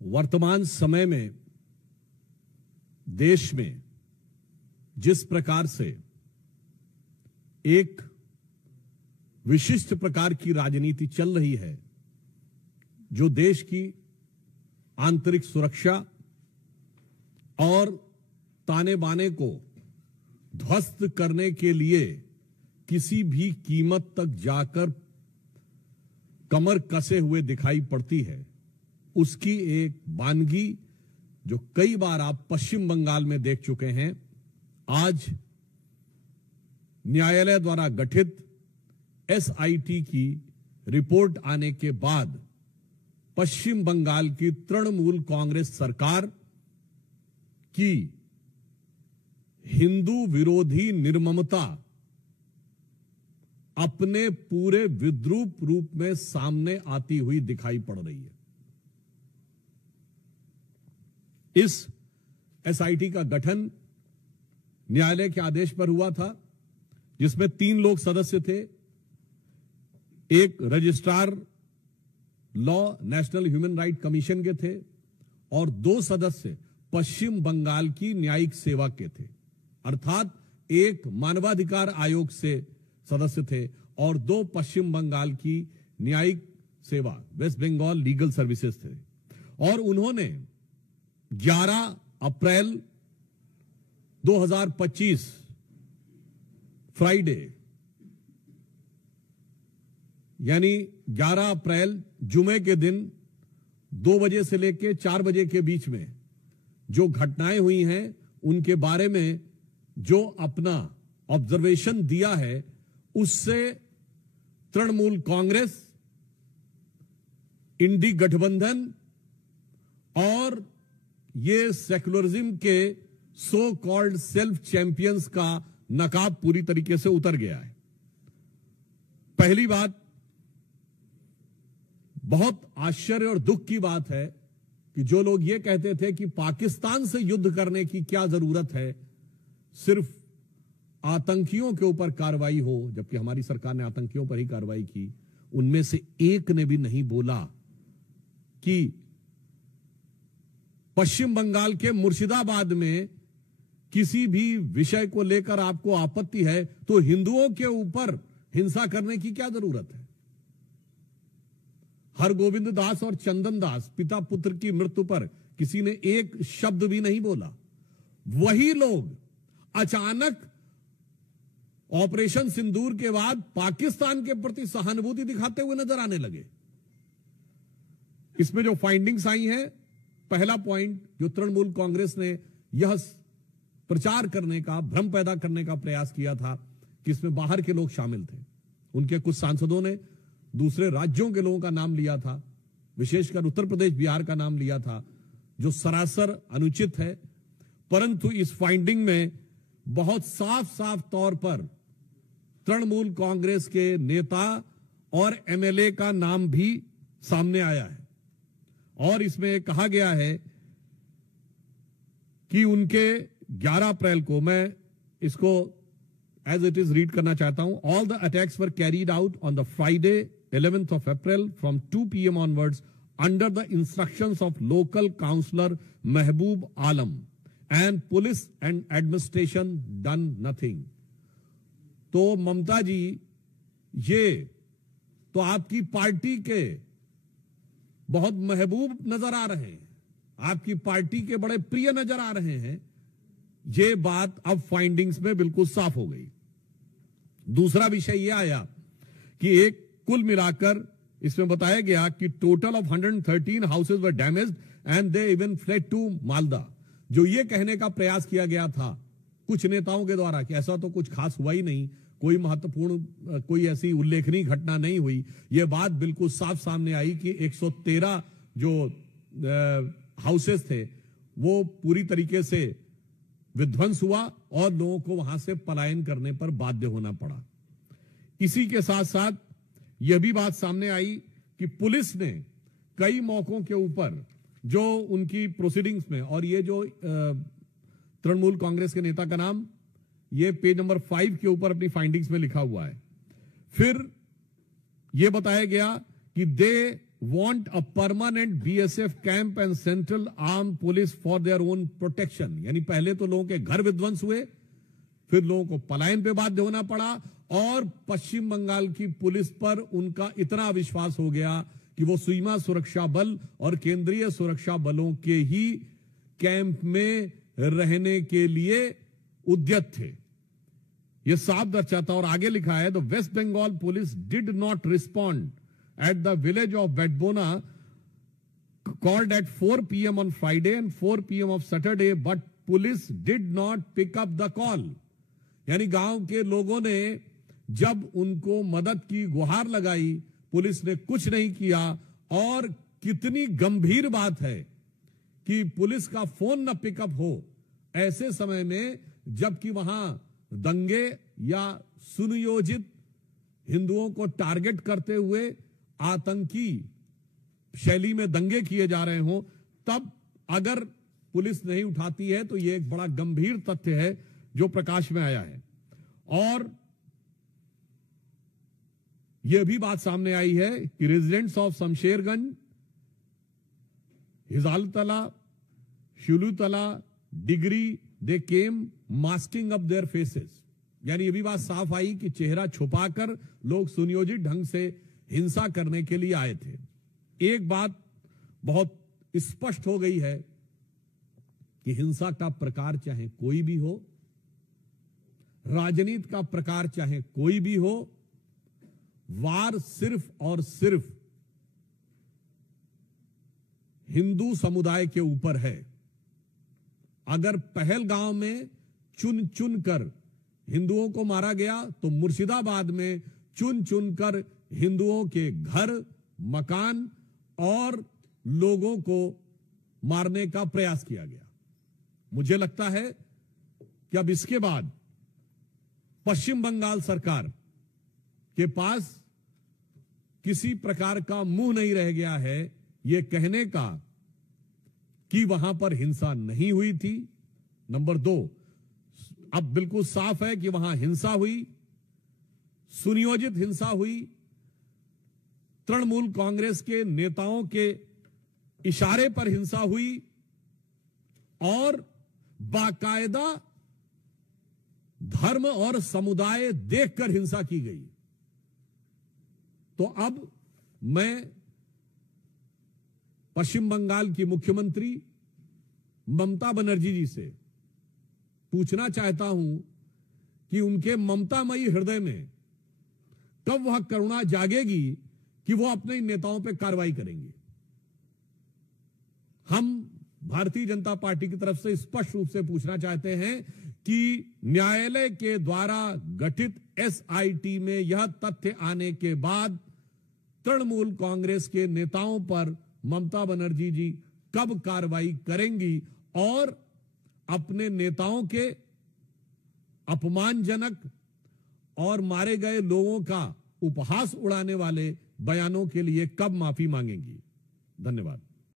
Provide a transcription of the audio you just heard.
वर्तमान समय में देश में जिस प्रकार से एक विशिष्ट प्रकार की राजनीति चल रही है, जो देश की आंतरिक सुरक्षा और ताने बाने को ध्वस्त करने के लिए किसी भी कीमत तक जाकर कमर कसे हुए दिखाई पड़ती है, उसकी एक वानगी जो कई बार आप पश्चिम बंगाल में देख चुके हैं, आज न्यायालय द्वारा गठित एसआईटी की रिपोर्ट आने के बाद पश्चिम बंगाल की तृणमूल कांग्रेस सरकार की हिंदू विरोधी निर्ममता अपने पूरे विद्रूप रूप में सामने आती हुई दिखाई पड़ रही है। इस एसआईटी का गठन न्यायालय के आदेश पर हुआ था, जिसमें 3 लोग सदस्य थे। एक registrar law national human right commission के थे और 2 सदस्य पश्चिम बंगाल की न्यायिक सेवा के थे, अर्थात एक मानवाधिकार आयोग से सदस्य थे और 2 पश्चिम बंगाल की न्यायिक सेवा वेस्ट बंगाल लीगल सर्विसेज थे। और उन्होंने 11 अप्रैल 2025 फ्राइडे यानी 11 अप्रैल जुमे के दिन 2 बजे से लेकर 4 बजे के बीच में जो घटनाएं हुई हैं उनके बारे में जो अपना ऑब्जर्वेशन दिया है, उससे तृणमूल कांग्रेस, इंडी गठबंधन और ये सेक्युलरिज्म के सो कॉल्ड सेल्फ चैंपियंस का नकाब पूरी तरीके से उतर गया है। पहली बात, बहुत आश्चर्य और दुख की बात है कि जो लोग ये कहते थे कि पाकिस्तान से युद्ध करने की क्या जरूरत है, सिर्फ आतंकियों के ऊपर कार्रवाई हो, जबकि हमारी सरकार ने आतंकियों पर ही कार्रवाई की, उनमें से एक ने भी नहीं बोला कि पश्चिम बंगाल के मुर्शिदाबाद में किसी भी विषय को लेकर आपको आपत्ति है तो हिंदुओं के ऊपर हिंसा करने की क्या जरूरत है। हरगोविंद दास और चंदन दास पिता पुत्र की मृत्यु पर किसी ने एक शब्द भी नहीं बोला। वही लोग अचानक ऑपरेशन सिंदूर के बाद पाकिस्तान के प्रति सहानुभूति दिखाते हुए नजर आने लगे। इसमें जो फाइंडिंग्स आई हैं, पहला पॉइंट जो तृणमूल कांग्रेस ने यह प्रचार करने का, भ्रम पैदा करने का प्रयास किया था कि इसमें बाहर के लोग शामिल थे। उनके कुछ सांसदों ने दूसरे राज्यों के लोगों का नाम लिया था, विशेषकर उत्तर प्रदेश बिहार का नाम लिया था, जो सरासर अनुचित है। परंतु इस फाइंडिंग में बहुत साफ साफ तौर पर तृणमूल कांग्रेस के नेता और एमएलए का नाम भी सामने आया है और इसमें कहा गया है कि उनके 11 अप्रैल को, मैं इसको एज इट इज रीड करना चाहता हूं, all the attacks were carried out on the Friday 11th of April from 2 PM onwards under the instructions of local councillor Mehboob Alam and police and administration done nothing। तो ममता जी, ये तो आपकी party के बहुत महबूब नजर आ रहे हैं, आपकी पार्टी के बड़े प्रिय नजर आ रहे हैं। ये बात अब फाइंडिंग्स में बिल्कुल साफ हो गई। दूसरा विषय यह आया कि एक कुल मिलाकर इसमें बताया गया कि total of 113 houses were damaged and they even fled to Malda. जो ये कहने का प्रयास किया गया था कुछ नेताओं के द्वारा कि ऐसा तो कुछ खास हुआ ही नहीं, कोई महत्वपूर्ण, कोई ऐसी उल्लेखनीय घटना नहीं हुई, यह बात बिल्कुल साफ सामने आई कि 113 जो हाउसेस थे वो पूरी तरीके से विध्वंस हुआ और लोगों को वहां से पलायन करने पर बाध्य होना पड़ा। इसी के साथ साथ यह भी बात सामने आई कि पुलिस ने कई मौकों के ऊपर जो उनकी प्रोसीडिंग्स में, और ये जो तृणमूल कांग्रेस के नेता का नाम ये पेज नंबर 5 के ऊपर अपनी फाइंडिंग्स में लिखा हुआ है। फिर यह बताया गया कि दे want a permanent BSF camp and central armed police for their own protection। यानी पहले तो लोगों के घर विध्वंस हुए, फिर लोगों को पलायन पे बाध्य होना पड़ा, और पश्चिम बंगाल की पुलिस पर उनका इतना विश्वास हो गया कि वो सीमा सुरक्षा बल और केंद्रीय सुरक्षा बलों के ही कैंप में रहने के लिए उद्यत थे। यह साफ दर्शाता, और आगे लिखा है, the West Bengal police did not respond at the village of Bedbona called at 4 p.m. on Friday and 4 p.m. of Saturday, but police did not pick up the call। यानी गांव के लोगों ने जब उनको मदद की गुहार लगाई, पुलिस ने कुछ नहीं किया। और कितनी गंभीर बात है कि पुलिस का फोन न पिकअप हो ऐसे समय में, जबकि वहां दंगे या सुनियोजित हिंदुओं को टारगेट करते हुए आतंकी शैली में दंगे किए जा रहे हों, तब अगर पुलिस नहीं उठाती है तो यह एक बड़ा गंभीर तथ्य है जो प्रकाश में आया है। और यह भी बात सामने आई है कि residents of Shamsherganj, Hijaltala, Shulutala, Digri, they came masking up their faces. यानी यह भी बात साफ आई कि चेहरा छुपाकर लोग सुनियोजित ढंग से हिंसा करने के लिए आए थे। एक बात बहुत स्पष्ट हो गई है कि हिंसा का प्रकार चाहे कोई भी हो, राजनीति का प्रकार चाहे कोई भी हो, वार सिर्फ और सिर्फ हिंदू समुदाय के ऊपर है। अगर पहलगांव में चुन चुन कर हिंदुओं को मारा गया, तो मुर्शिदाबाद में चुन चुन कर हिंदुओं के घर, मकान और लोगों को मारने का प्रयास किया गया। मुझे लगता है कि अब इसके बाद पश्चिम बंगाल सरकार के पास किसी प्रकार का मुंह नहीं रह गया है यह कहने का कि वहां पर हिंसा नहीं हुई थी। नंबर 2, अब बिल्कुल साफ है कि वहां हिंसा हुई, सुनियोजित हिंसा हुई, तृणमूल कांग्रेस के नेताओं के इशारे पर हिंसा हुई, और बाकायदा धर्म और समुदाय देखकर हिंसा की गई। तो अब मैं पश्चिम बंगाल की मुख्यमंत्री ममता बनर्जी जी से पूछना चाहता हूं कि उनके ममतामयी हृदय में कब वह करुणा जागेगी कि वो अपने नेताओं पर कार्रवाई करेंगे। हम भारतीय जनता पार्टी की तरफ से स्पष्ट रूप से पूछना चाहते हैं कि न्यायालय के द्वारा गठित एसआईटी में यह तथ्य आने के बाद तृणमूल कांग्रेस के नेताओं पर ममता बनर्जी जी कब कार्रवाई करेंगी, और अपने नेताओं के अपमानजनक और मारे गए लोगों का उपहास उड़ाने वाले बयानों के लिए कब माफी मांगेंगी। धन्यवाद।